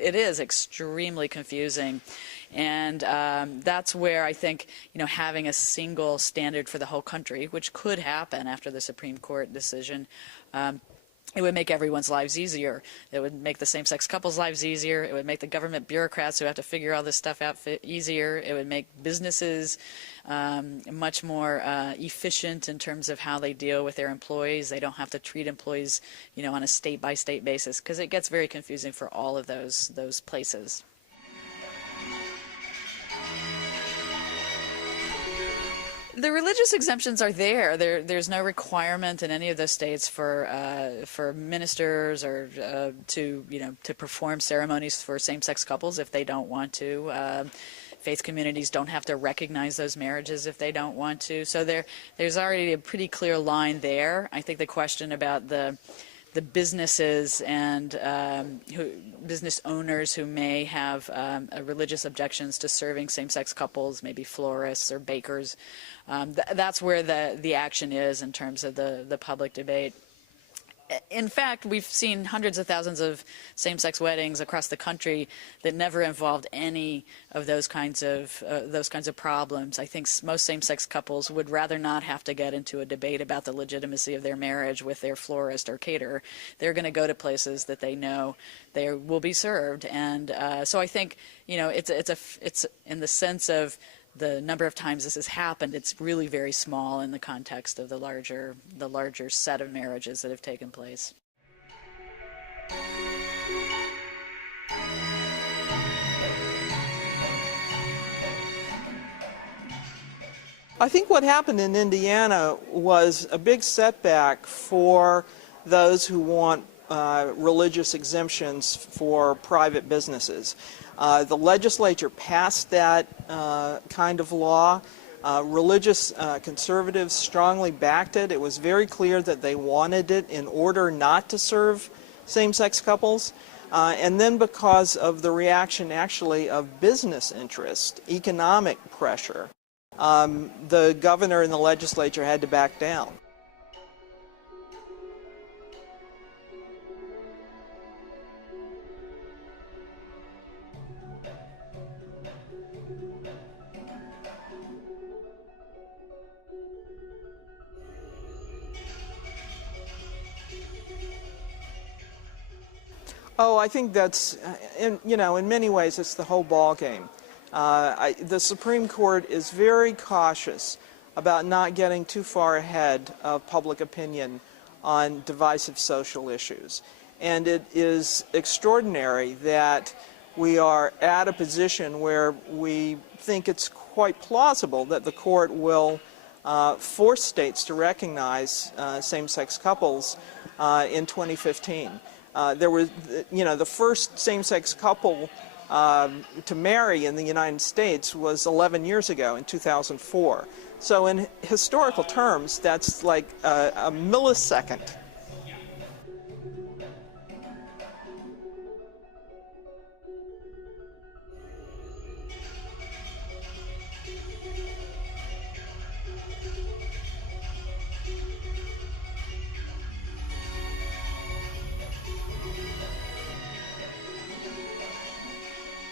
It is extremely confusing, and that's where I think, having a single standard for the whole country, which could happen after the Supreme Court decision, it would make everyone's lives easier. It would make the same-sex couples' lives easier. It would make the government bureaucrats who have to figure all this stuff out easier. It would make businesses much more efficient in terms of how they deal with their employees. They don't have to treat employees, on a state-by-state basis, because it gets very confusing for all of those places. The religious exemptions are there. There's no requirement in any of those states for ministers or to perform ceremonies for same-sex couples if they don't want to. Faith communities don't have to recognize those marriages if they don't want to. So there's already a pretty clear line there. I think the question about the businesses and business owners who may have religious objections to serving same-sex couples, maybe florists or bakers, that's where the action is in terms of the public debate. In fact, we've seen hundreds of thousands of same-sex weddings across the country that never involved any of those kinds of problems. I think most same-sex couples would rather not have to get into a debate about the legitimacy of their marriage with their florist or caterer. They're going to go to places that they know they will be served, and so I think it's in the sense of the number of times this has happened, it's really very small in the context of the larger set of marriages that have taken place. I think what happened in Indiana was a big setback for those who want religious exemptions for private businesses. The legislature passed that kind of law. Religious conservatives strongly backed it. It was very clear that they wanted it in order not to serve same-sex couples. And then because of the reaction actually of business interest, economic pressure, the governor and the legislature had to back down. Oh, I think that's, in many ways, it's the whole ball game. The Supreme Court is very cautious about not getting too far ahead of public opinion on divisive social issues. And it is extraordinary that we are at a position where we think it's quite plausible that the court will force states to recognize same-sex couples in 2015. There was, the first same-sex couple to marry in the United States was 11 years ago, in 2004. So in historical terms, that's like a millisecond